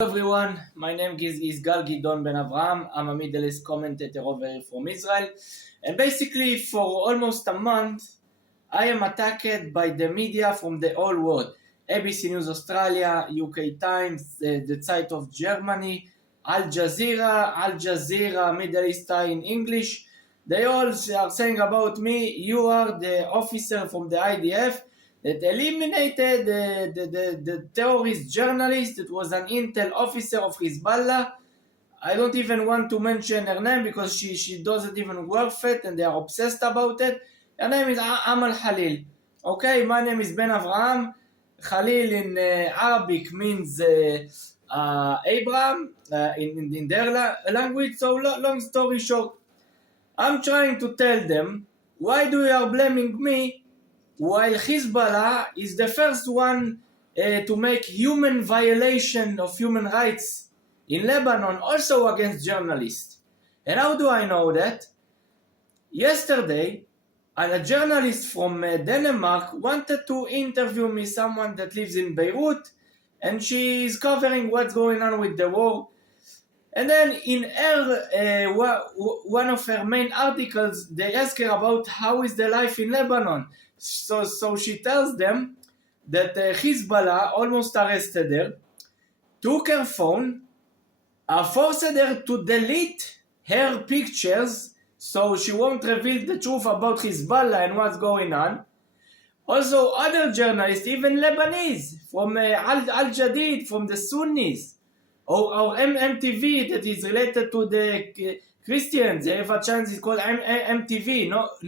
Hello everyone, my name is Gal Gidon Ben Avraham. I'm a Middle East commentator over here from Israel, and basically for almost a month I am attacked by the media from the whole world. ABC News Australia, UK Times, the site of Germany, Al Jazeera, Middle East Eye in English. They all are saying about me, you are the officer from the IDF that eliminated the terrorist journalist that was an intel officer of Hezbullah. I don't even want to mention her name because she doesn't even worth it and they are obsessed about it. Her name is Amal Khalil. Okay, my name is Ben Avraham. Khalil in Arabic means Abraham in their language. So long story short, I'm trying to tell them, why do you are blaming me while Hezbollah is the first one to make human violation of human rights in Lebanon, also against journalists. And how do I know that? Yesterday, a journalist from Denmark wanted to interview me, someone that lives in Beirut, and she is covering what's going on with the war. And then in her one of her main articles, they ask her about how is the life in Lebanon. So she tells them that Hezbollah almost arrested her, took her phone, forced her to delete her pictures so she won't reveal the truth about Hezbollah and what's going on. Also, other journalists, even Lebanese, from Al Jadid, from the Sunnis, or MTV that is related to the Christians. They have a channel, it's called MTV, not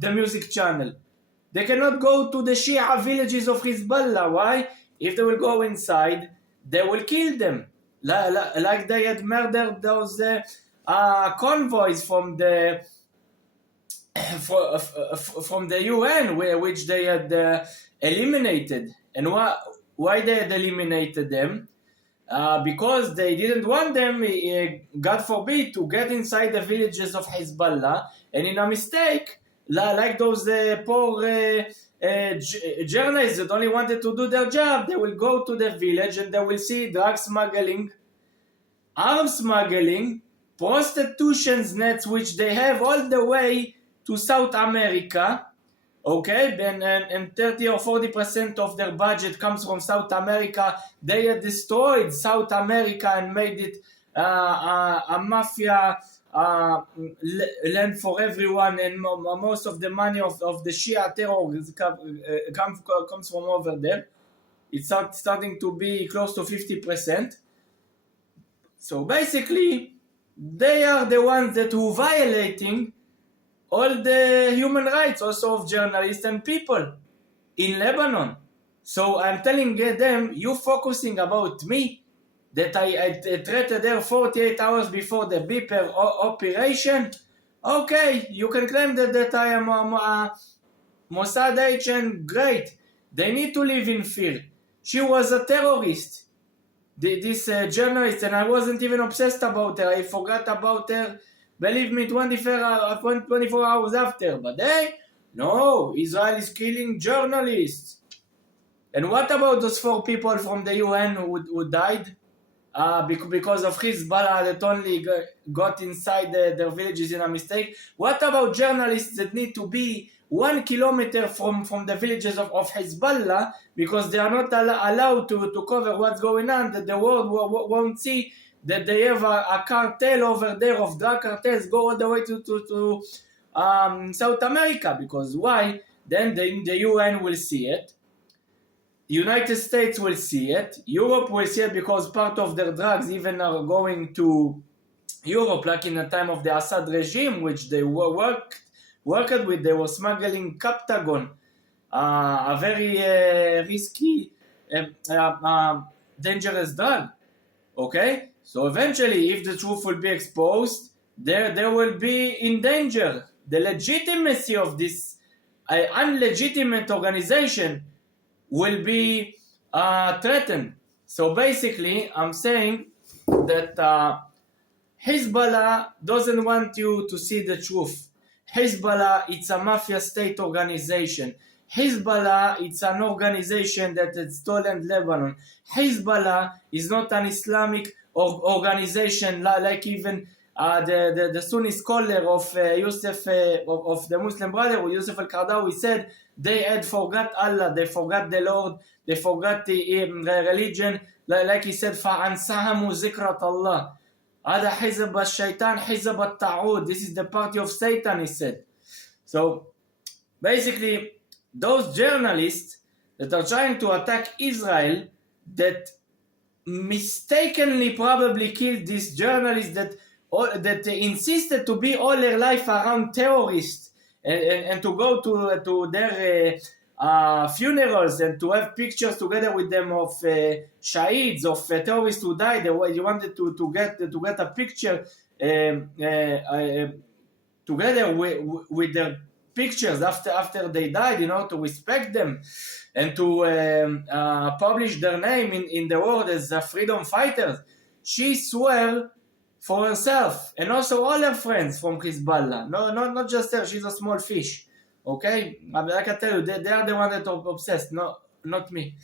the music channel. They cannot go to the Shia villages of Hezbollah. Why? If they will go inside, they will kill them. Like they had murdered those convoys from the UN, which they had eliminated. And why they had eliminated them? Because they didn't want them, God forbid, to get inside the villages of Hezbollah, and in a mistake, like those poor journalists that only wanted to do their job, they will go to the village and they will see drug smuggling, arms smuggling, prostitution nets, which they have all the way to South America. Okay, and 30 or 40% of their budget comes from South America. They had destroyed South America and made it a mafia land for everyone, and most of the money of the Shia terror comes from over there. It's starting to be close to 50%. So basically, they are the ones that who violating all the human rights also of journalists and people in Lebanon. So I'm telling them, you focusing about me, that I treated her 48 hours before the beeper operation. Okay, you can claim that I am a Mossad agent, great. They need to live in fear. She was a terrorist, this journalist, and I wasn't even obsessed about her. I forgot about her, believe me, 24 hours after. But no, Israel is killing journalists. And what about those 4 people from the UN who died because of Hezbollah that only got inside their villages in a mistake? What about journalists that need to be 1 kilometer from the villages of Hezbollah because they are not allowed to cover what's going on, that the world won't see that they have a cartel over there of drug cartels go all the way to South America? Because why? Then the UN will see it. United States will see it. Europe will see it because part of their drugs even are going to Europe, like in the time of the Assad regime, which they worked with. They were smuggling Captagon, a very risky, dangerous drug. Okay? So eventually, if the truth will be exposed, there will be in danger the legitimacy of this unlegitimate organization will be threatened. So basically, I'm saying that Hezbollah doesn't want you to see the truth. Hezbollah, it's a mafia state organization. Hezbollah, it's an organization that had stolen Lebanon. Hezbollah is not an Islamic organization like even the Sunni scholar of Yusuf of the Muslim Brotherhood, Yusuf al-Qaradawi, said they had forgot Allah, they forgot the Lord, they forgot the religion. Like he said, فَأَنْسَهَمُ ذِكْرَةَ اللَّهِ هذا حزب الشيطان حزب الطاغوت. This is the party of Satan, he said. So basically, those journalists that are trying to attack Israel, that mistakenly probably killed these journalists that insisted to be all their life around terrorists and to go to their funerals and to have pictures together with them of shaheeds, of terrorists who died. They wanted to get a picture together with their pictures after they died, to respect them and to publish their name in the world as freedom fighters. She swore for herself and also all her friends from Hezbollah. No, not just her. She's a small fish. Okay, like I tell you, they are the ones that are obsessed. Not me.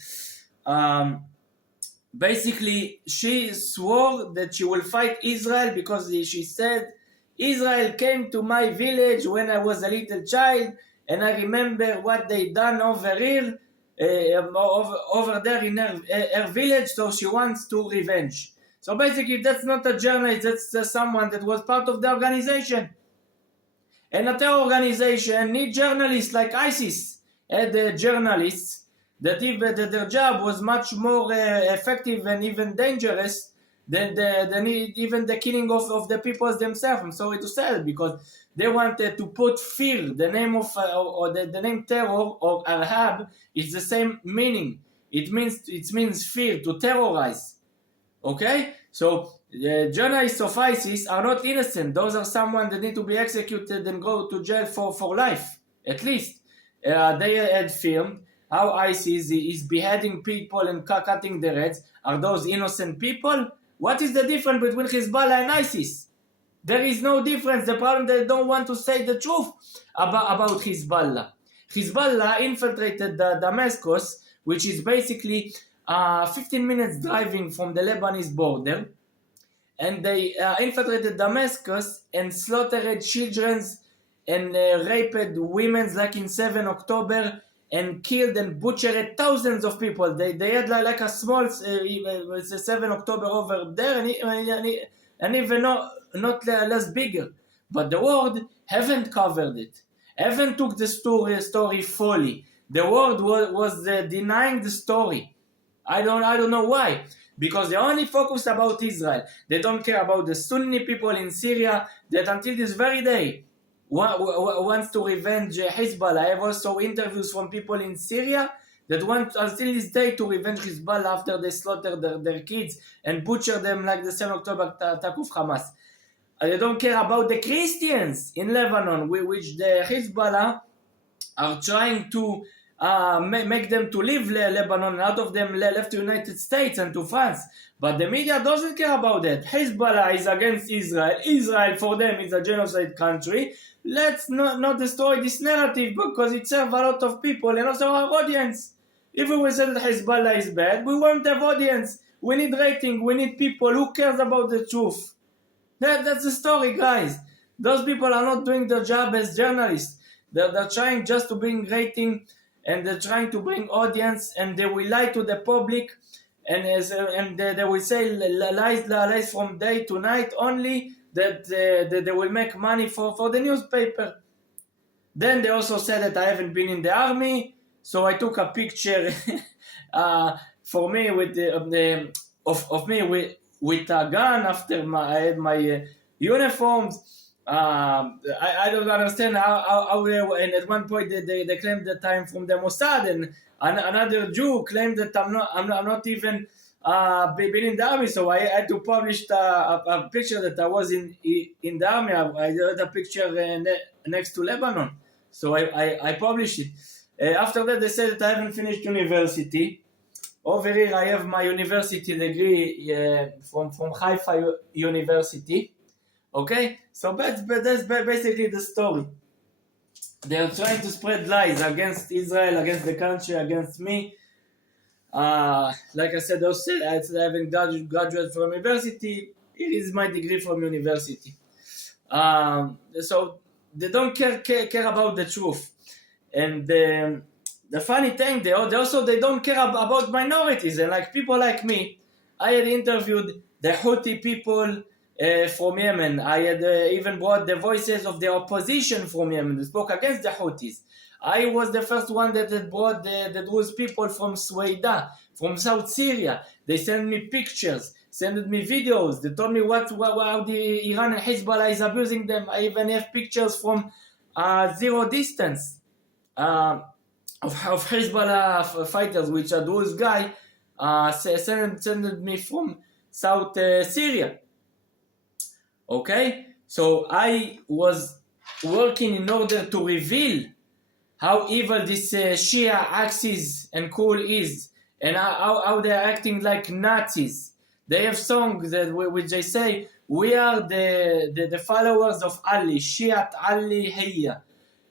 Basically, she swore that she will fight Israel because she said, Israel came to my village when I was a little child, and I remember what they done over here, over there in her village, so she wants to revenge. So basically, that's not a journalist, that's someone that was part of the organization. And a terror organization needs journalists like ISIS had journalists that even their job was much more effective and even dangerous than even the killing of the people themselves. I'm sorry to say it, because they wanted to put fear. The name of or the name terror or Arhab is the same meaning. It means fear, to terrorize. Okay, so the journalists of ISIS are not innocent. Those are someone that need to be executed and go to jail for life, at least. They had filmed how ISIS is beheading people and cutting their heads. Are those innocent people? What is the difference between Hezbollah and ISIS? There is no difference. The problem is they don't want to say the truth about Hezbollah. Hezbollah infiltrated Damascus, which is basically 15 minutes driving from the Lebanese border, and they infiltrated Damascus and slaughtered children and raped women like in 7 October and killed and butchered thousands of people. They had like a small 7 October over there and even not less bigger. But the world haven't covered it, haven't took the story fully. The world was denying the story. I don't know why. Because they only focus about Israel. They don't care about the Sunni people in Syria that until this very day wants to revenge Hezbollah. I have also interviews from people in Syria that want until this day to revenge Hezbollah after they slaughter their kids and butcher them like the 7 October attack of Hamas. They don't care about the Christians in Lebanon, which the Hezbollah are trying to make them to leave Lebanon, and out of them left to United States and to France. But the media doesn't care about that. Hezbollah is against Israel. Israel for them is a genocide country. Let's not destroy this narrative because it serves a lot of people and also our audience. If we will say that Hezbollah is bad, we won't have audience. We need rating. We need people who cares about the truth. That's the story, guys. Those people are not doing their job as journalists. They're trying just to bring rating, and they're trying to bring audience, and they will lie to the public, and they will say lies from day to night only, that they will make money for the newspaper. Then they also said that I haven't been in the army, so I took a picture for me with of me with a gun after I had my uniforms. I don't understand how they, and at one point they claimed that I'm from the Mossad, and another Jew claimed that I'm not even been in the army, so I had to publish a picture that I was in the army. I had a picture next to Lebanon, so I published it. After that, they said that I haven't finished university. Over here, I have my university degree from Haifa University. Okay, so that's basically the story. They are trying to spread lies against Israel, against the country, against me. Like I said, also, I haven't graduated from university. It is my degree from university. So they don't care about the truth. And the funny thing, they don't care about minorities. And like people like me, I had interviewed the Houthi people from Yemen. I had even brought the voices of the opposition from Yemen that spoke against the Houthis. I was the first one that had brought the Druze people from Suwaida, from South Syria. They sent me pictures, sent me videos. They told me how the Iran and Hezbollah is abusing them. I even have pictures from zero distance of Hezbollah fighters, which are those guys sent me from South Syria. Okay, so I was working in order to reveal how evil this Shia axis and cool is, and how they are acting like Nazis. They have songs which they say, we are the followers of Ali, Shiat Ali Hayya.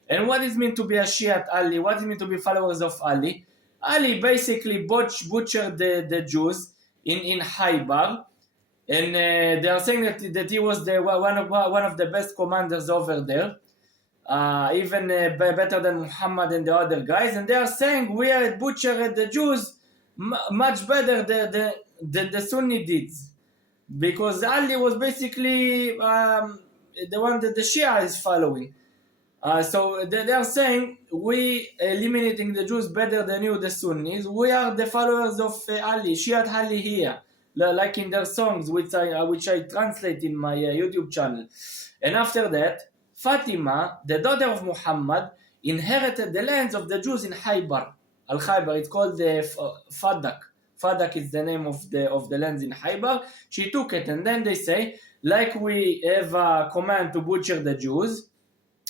And what does it mean to be a Shiat Ali? What does it mean to be followers of Ali? Ali basically butchered the Jews in Khaybar, and they are saying that he was one of the best commanders over there. Even better than Muhammad and the other guys, and they are saying we are butchered the Jews much better than the Sunni did, because Ali was basically the one that the Shia is following. So they are saying we eliminating the Jews better than you, the Sunnis. We are the followers of Ali, Shiat Ali here, like in their songs, which I translate in my YouTube channel. And after that, Fatima, the daughter of Muhammad, inherited the lands of the Jews in Khaybar. Al-Khaybar, it's called Fadak. Fadak is the name of the lands in Khaybar. She took it, and then they say, like we have a command to butcher the Jews,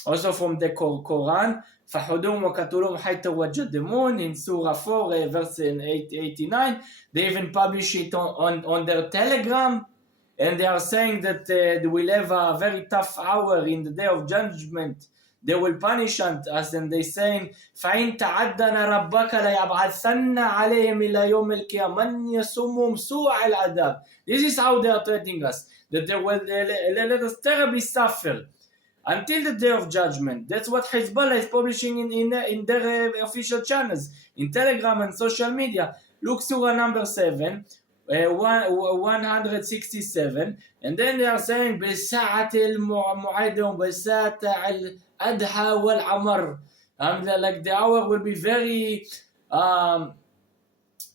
also from the Quran, فَحُدُومْ وَقَتُلُومْ حَيْثَ وَجَدْتُمُوهُمْ in Surah 4, verse 89. They even publish it on their Telegram. And they are saying that they will have a very tough hour in the day of judgment. They will punish us, and they saying, فَإِن تَعَدَّنَا رَبَّكَ لَيَبْعَثَنَّ عَلَيْهِمْ إِلَى يَوْمِ الْقِيَامَةِ مَنْ يَسُومُهُمْ سُوءَ الْعَذَابِ. This is how they are treating us, that they will let us terribly suffer until the day of judgment. That's what Hezbollah is publishing in their official channels, in Telegram and social media. Look, Surah number 7. 167, and then they are saying بالساعة الموعدة بالساعة الأدحى والعمر. Like the hour will be very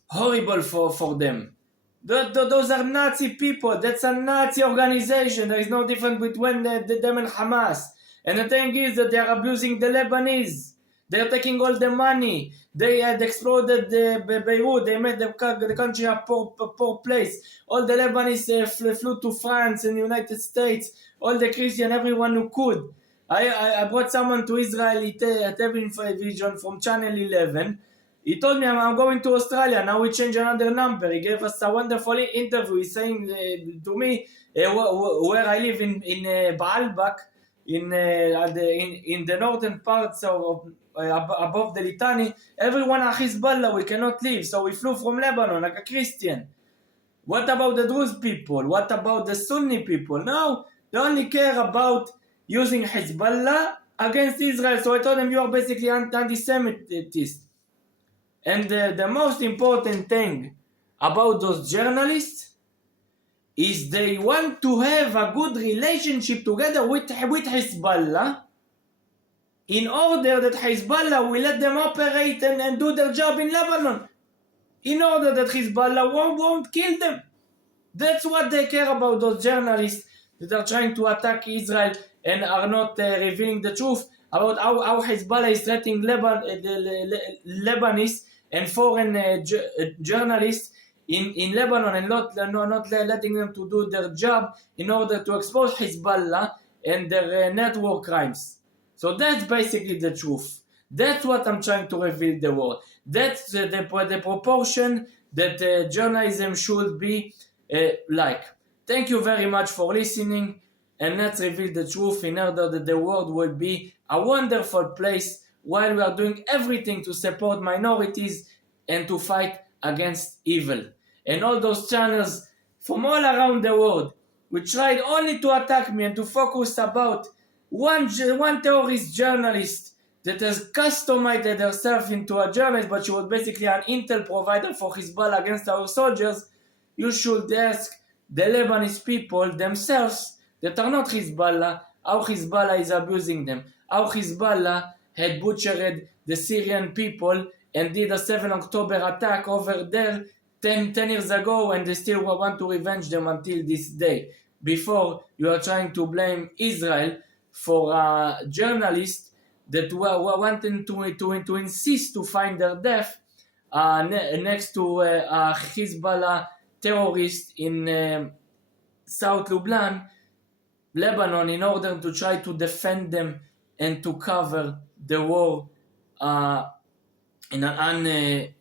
horrible for them. Those are Nazi people. That's a Nazi organization. There is no difference between them and Hamas. And the thing is that they are abusing the Lebanese. They are taking all the money. They had exploded Beirut. They made the country a poor place. All the Lebanese flew to France and United States. All the Christian, everyone who could. I brought someone to Israel at television from Channel 11. He told me, I'm going to Australia. Now we change another number. He gave us a wonderful interview. He's saying to me where I live in Baalbek, in the northern parts of above the Litani, everyone are Hezbollah, we cannot leave, so we flew from Lebanon like a Christian. What about the Druze people? What about the Sunni people? No, they only care about using Hezbollah against Israel. So I told them, you are basically anti-Semitist. And the most important thing about those journalists is they want to have a good relationship together with Hezbollah, in order that Hezbollah will let them operate and do their job in Lebanon, in order that Hezbollah won't kill them. That's what they care about, those journalists that are trying to attack Israel and are not revealing the truth about how Hezbollah is threatening Lebanese and foreign journalists in Lebanon, and not letting them to do their job in order to expose Hezbollah and their network crimes. So that's basically the truth. That's what I'm trying to reveal the world. That's the proportion that journalism should be like. Thank you very much for listening. and let's reveal the truth in order that the world will be a wonderful place while we are doing everything to support minorities and to fight against evil. And all those channels from all around the world which tried only to attack me and to focus about one terrorist journalist that has customized herself into a journalist, but she was basically an intel provider for Hezbollah against our soldiers. You should ask the Lebanese people themselves that are not Hezbollah how Hezbollah is abusing them, how Hezbollah had butchered the Syrian people and did a 7 October attack over there 10 years ago, and they still want to revenge them until this day. Before, you are trying to blame Israel for a journalist that were wanting to insist to find their death next to a Hezbollah terrorist in South Lebanon, in order to try to defend them and to cover the war in an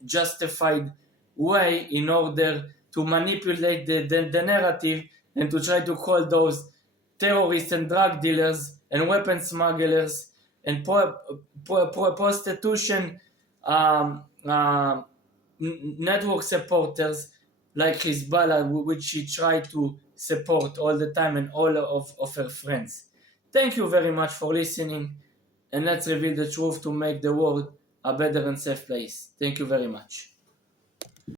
unjustified way, in order to manipulate the narrative and to try to call those terrorists and drug dealers and weapon smugglers and prostitution network supporters like Hezbollah, which she tried to support all the time, and all of her friends. Thank you very much for listening, and let's reveal the truth to make the world a better and safe place. Thank you very much.